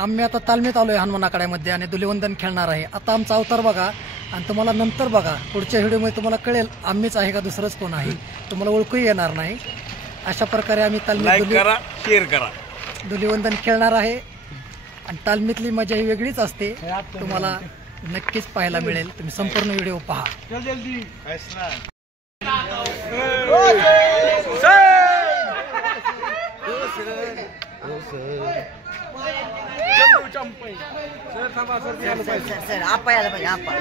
आम्ही आता तालमीत आलोय हनुमान आखाड्यामध्ये आणि धुलिवंदन खेळणार आहे। आता आमचा अवतार बघा आणि तुम्हाला नंतर बघा पुढच्या व्हिडिओमध्ये तुम्हाला कळेल आम्हीच आहे का दुसरंच कोण आहे, तुम्हाला ओळखूही येणार नाही। अशा प्रकारे आम्ही तालमीत शेअर करा धुलिवंदन खेळणार आहे आणि तालमीतली मजा ही वेगळीच असते, तुम्हाला नक्कीच पाहायला मिळेल। तुम्ही संपूर्ण व्हिडिओ पहा। सर आपा यायला पाहिजे आपा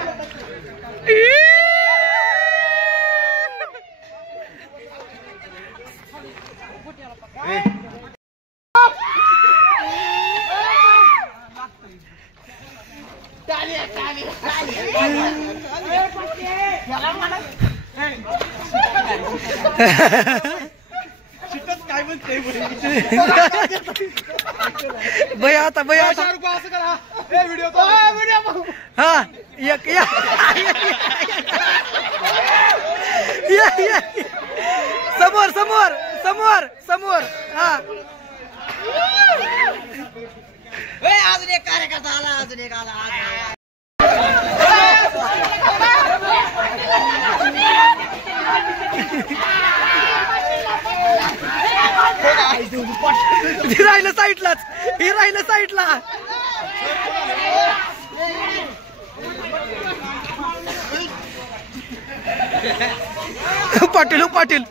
भैया आता हाँ समोर समोर समोर समोर हाँ अजून एक कार्यकर्ता आला अजून एक आला ही राहिलं साईडलाच, ही राहिलं साईडला। पाटील पाटील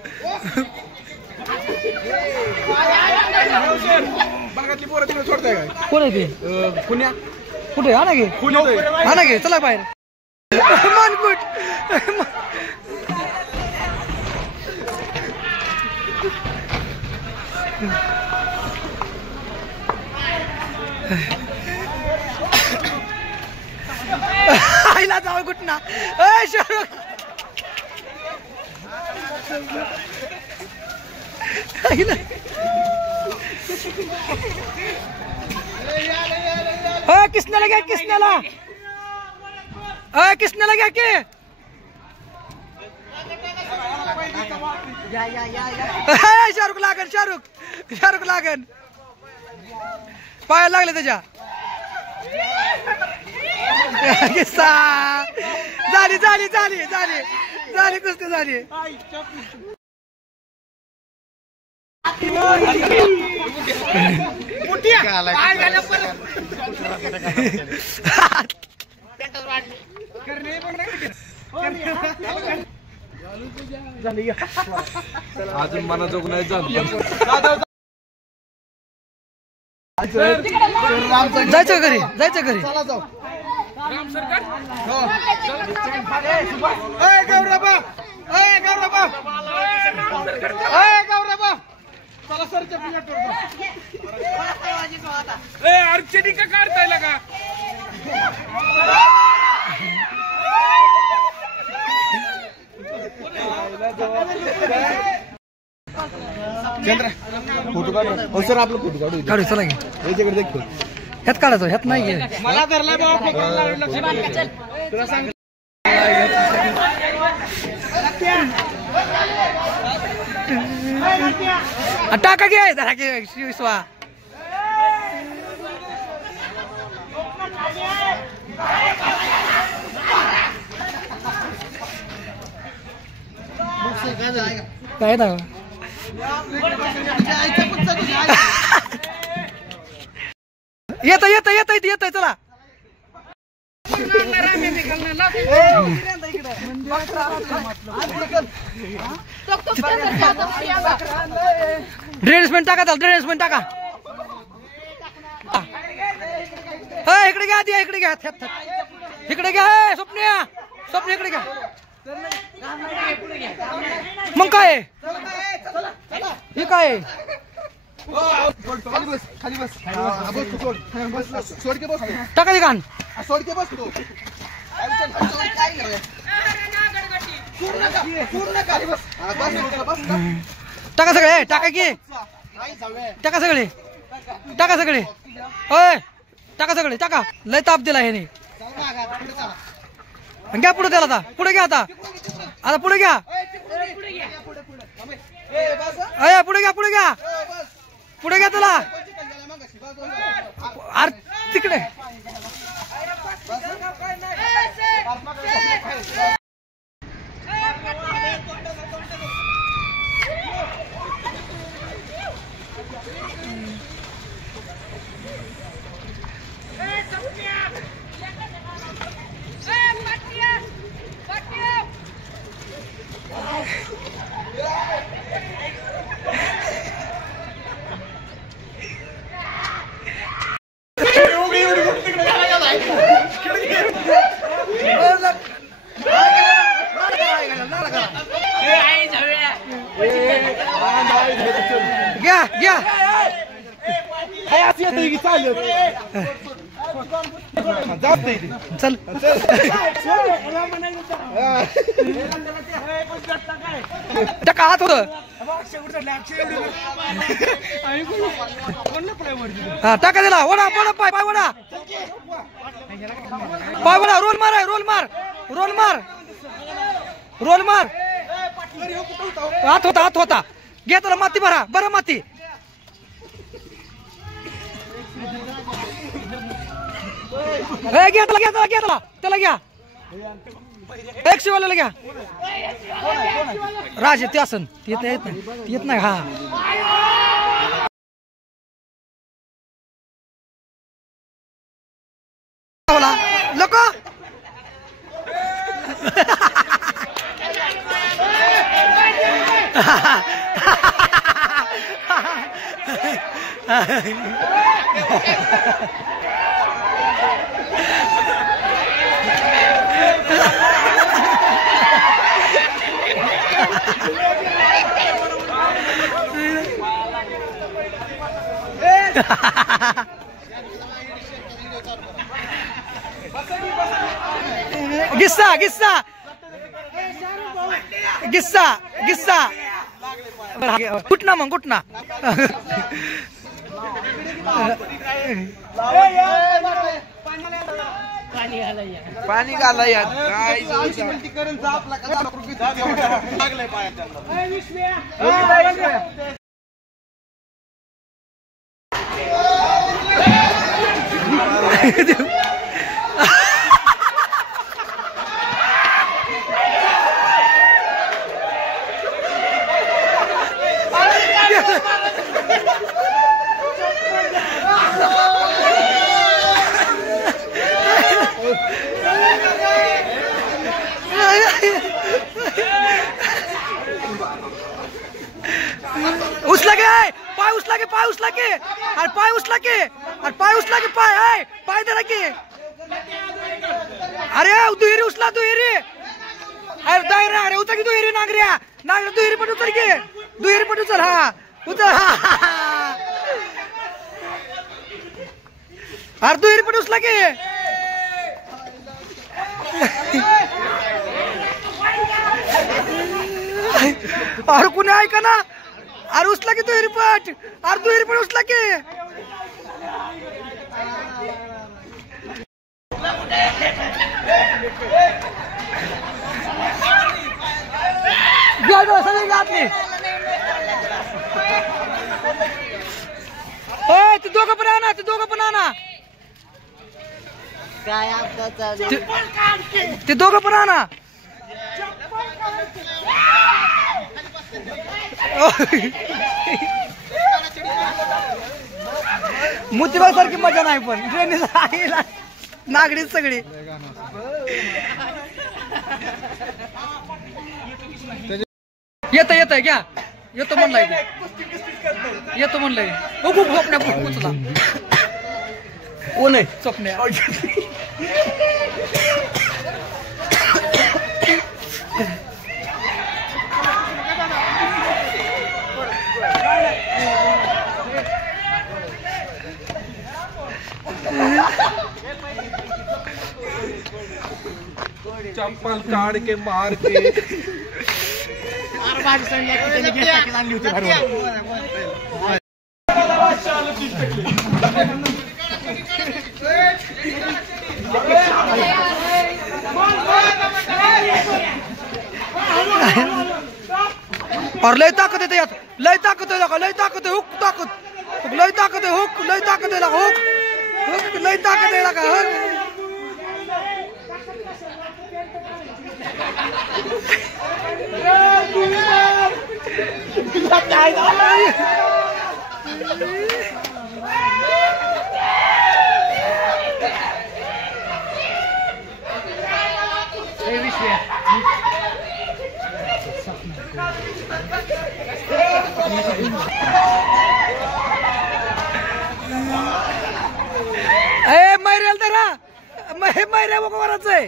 बागातली पोरं तिकडे सोडताय काय? कोण आहे ते? पुण्या कुठे? हा ना गे, हा ना गे, चला बाहेर। मानकुट आईला जाऊ कुठना शाहरुख किसने लगा किसनेला किसने लगा के शाहरुख लागन शाहरुख लागन पाय लागले त्याच्या झाली झाली झाली झाली झाली कुस्ती झाली। अजून मना जोग नाही झालं। जायचं घरी जायचं घरी अर्चनी का काढताय लगा फोटो काढू हो सर आपलं फोटो काढू काढू चला घे याच्याकडे देखतो ह्यात काढायचं ह्यात नाही घे मला धरला तुला सांग टाका घे धरा घे विश्वा काय ना येत येत येत येत चला ड्रेनेजमेंट टाका चाल ड्रेनेजमेंट टाका इकडे घ्या आधी इकडे घ्या इकडे घ्या स्वप्न्या स्वप्न इकडे घ्या मग काय हे काय खाली बस सोड के बस टाका ते कान सोड के बस तू टाका सगळे टाका की टाका सगळे टाका सगळे होय टाका सगळे टाका लय ताप दिला ह्याने घ्या पुढे त्याला आता पुढे घ्या आता पुढे घ्या पुढे घ्या पुढे घ्या पुढे घ्या तुला तिकडे घ्या घ्या चल टका हात होत हा टाका दिला वडा वडा पाय पाय वडा पाय वडा रोल मार रोल मार रोल मार रोल मार हात होता घ्या त्याला माती भरा बरं माती घ्या त्याला घ्या एक शिवाला घ्या राज ते असन येत नाही हा लोक गिस्सा गिस्सा गिस्सा गिस्सा कुठना मग कुठना पाणी घाला यार उचला के पाय उचला के पाय उचला के और पाय उचला के और पाय उचला के पाय है पाय दे की अरे दुहेरी उचला दुहेरी अरे दायरा अरे उचल की दुहेरी नागरिया नागरिया दुहेरी पण उचल की दुहेरी पण उचल हा उचल अरे दुहेरी पण उचला के और कुणी ऐका ना अरे उचला की दुहेरी पट अरे दुहेरी पण उचला की ते दोघं पण आणा ते दोघं पण आणा ते दोघं पण आणा मोतीबाई सारखी मजा नाही पण ट्रेन नागडी सगळी येत येत घ्या येतो म्हणलाय येतो म्हणलाय बघू स्वप्न्या पोचला कोण आहे स्वप्न्या चप्पल काढ के मार के और लय ताकत येते यात लय ताकत आहे लय ताकत आहे हुक ताकत लय ताकत आहे हुक लय ताकत आहे हुक लय ताकद आहे का मैऱ्याला धरा मैऱ्या वरच आहे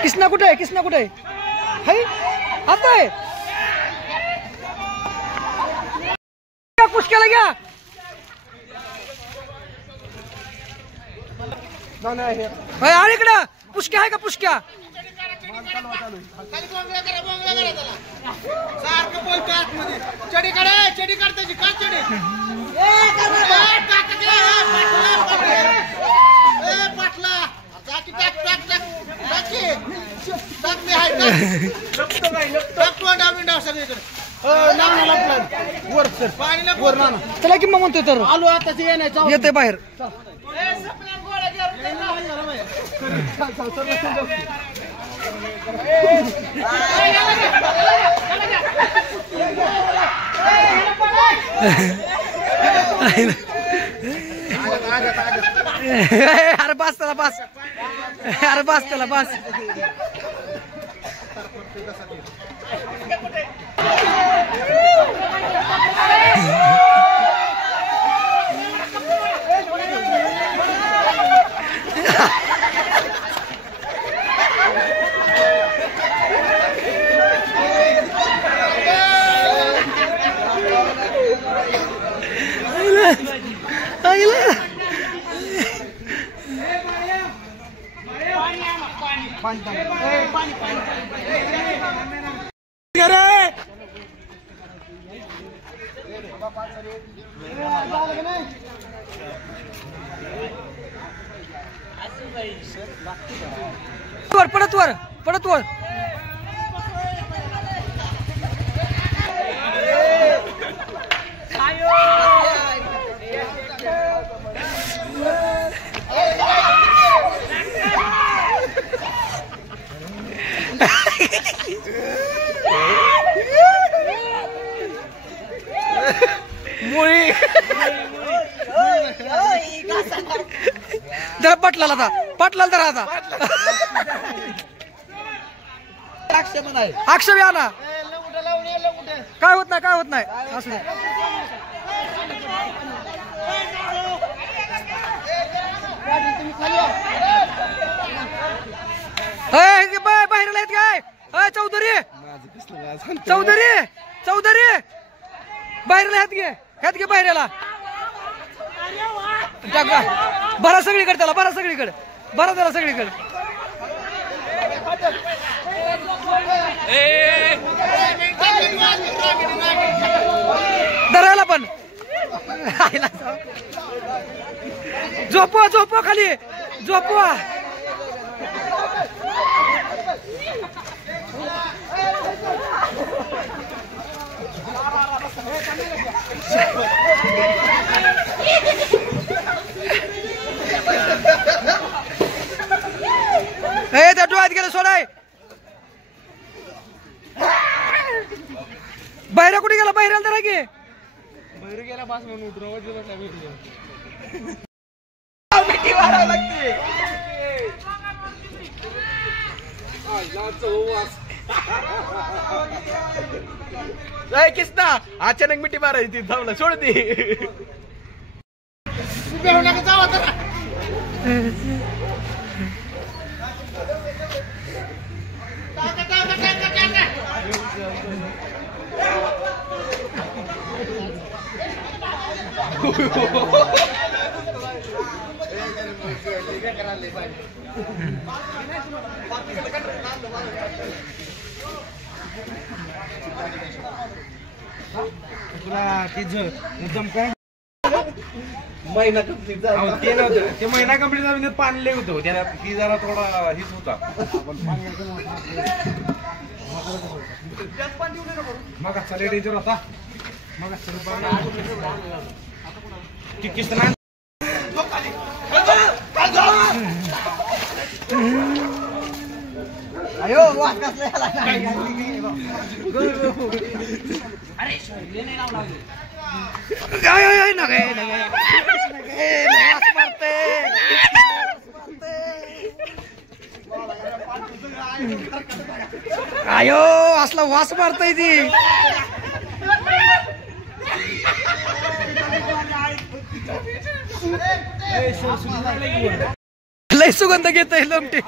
कृष्णा कुठे आहे कृष्णा कुठे आहे आता आहे पुष्क्याला घ्या अलीकडं पुष्क्या आहे का पुष्क्या सारखं बोलतो आतमध्ये चडी काढताची का चडी पाटला टाकी टाक टाक टाक टाकी टाक मी हाय टाक तू डाव सगळीकडे वर सर पाणीला वर ना चला की मग म्हणतोय तर आलो आता येते बाहेर अरे बस त्याला बस अरे बस त्याला बस पडत वर पडत वर मुळी जरा पटला पटला तर आता अक्षय आणा काय होत नाही असं बाहेर आहेत काय चौधरी बाहेर ह्यात घे बाहेरला बरा सगळीकडे त्याला बरा त्याला सगळीकडे धरायला पण झोपवा खाली झोपवा त्या डोळ्यात गेलं सोडाय बाहेर कुठे गेला बाहेर तर की बाहेर गेला पास म्हणून किसना अचानक मिठी मारायची थांबला सोड ती महिना कंप्लीट ते महिना कंप्लीट झाल्यानंतर पाणी लय होतं त्याला ती जरा थोडा हीच होता मग लेट होता मग अयो वाट कसला याला आयो असला वास मारताय ती लय सुगंध घेत आहे लोमटे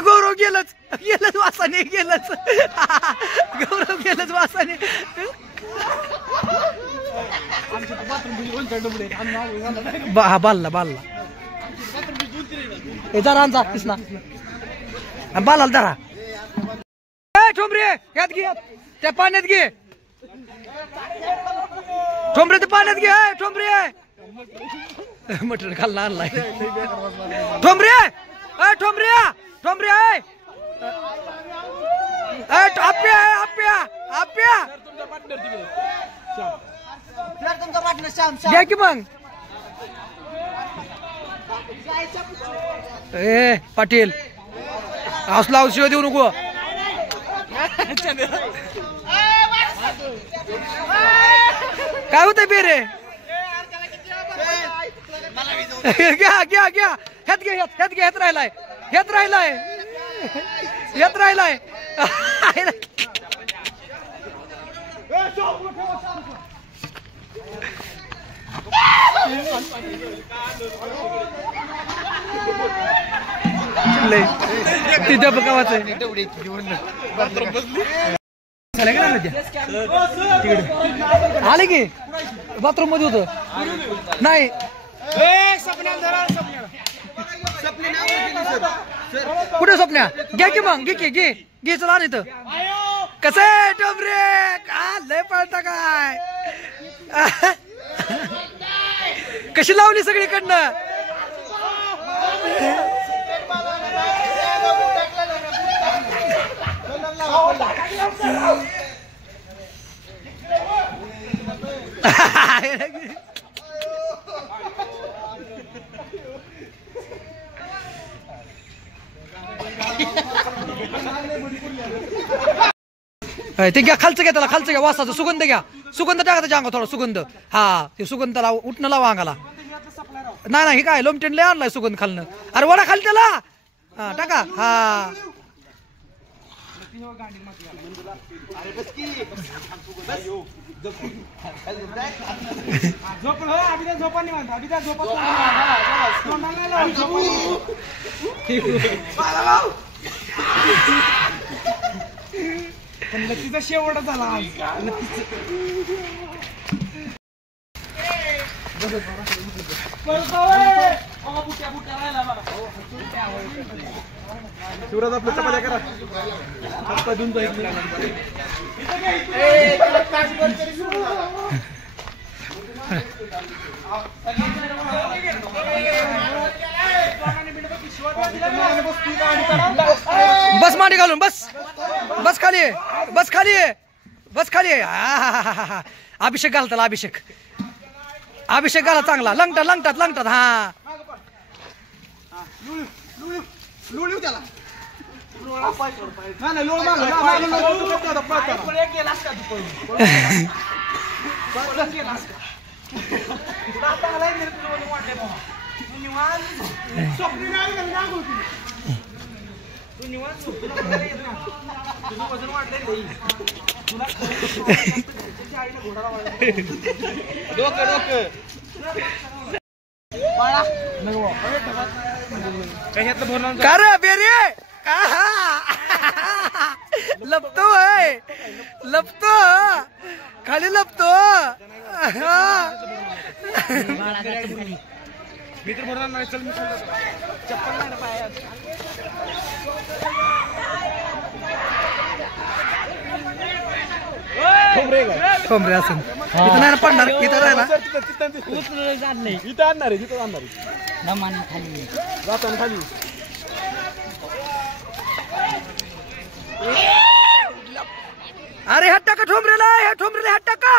गौरव गेलच वासाने गेलच गौरव गेलच वासाने बालला हे जरा आणजा कृष्णा बालाला धरा ठोंबरे यात घे त्या पाण्यात घे ठोंबरे ते पाण्यात घे ठोंबरे मटण खाल्ला आणलाय ठोंबरे ठोंबरे ठोंबरे आप्या आप्या आप्या तुमचा पार्टनर श्याम घ्या की मग ए पाटील असला औषध देऊ नको काय होतंय बेरे घ्या घ्या घ्या ह्यात घे ह्यात घे ह्यात राहिलाय ह्यात राहिलाय ह्यात राहिलाय तिथे बघावाच आले की बाथरूम मध्ये होत नाही कुठे स्वप्न्या घ्या की मग घे घे घे चला नाही तर कसं आहे टोमरे का लय पळता काय कशी लावली सगळीकडनं ते घ्या खालचं घ्या त्याला खालचं घ्या वासाचा सुगंध घ्या सुगंध टाका त्याच्या अंगावर थोडा सुगंध हा ते सुगंधाला उठणं लावा अंगाला नाही नाही हे काय लोमटेन लय आणलाय सुगंध खालनं अरे वडा खाली त्याला हा टाका हा तिचा शेवट झाला शिवराज आपल्या चपात्या करा बस मांडी घालून बस बस खाली आहे बस खाली आहे बस खाली आहे अभिषेक घाल त्याला अभिषेक अभिषेक घाला चांगला लंगटात लंगटात लंगटात हा त्याला का रे बेरे लपतो आहे लपतो खाली लपतो मी तर भरणार नाही चल मी चप्पल नाही पायात ठोंबरे असून इथं नाही पडणार इथं नाही ना इथं आणणार आहे तिथं आणणार आहे खाली जातो खाली अरे ह्या टाका ठोंबरेला, ह्या ठोंबरेला ह्या टाका.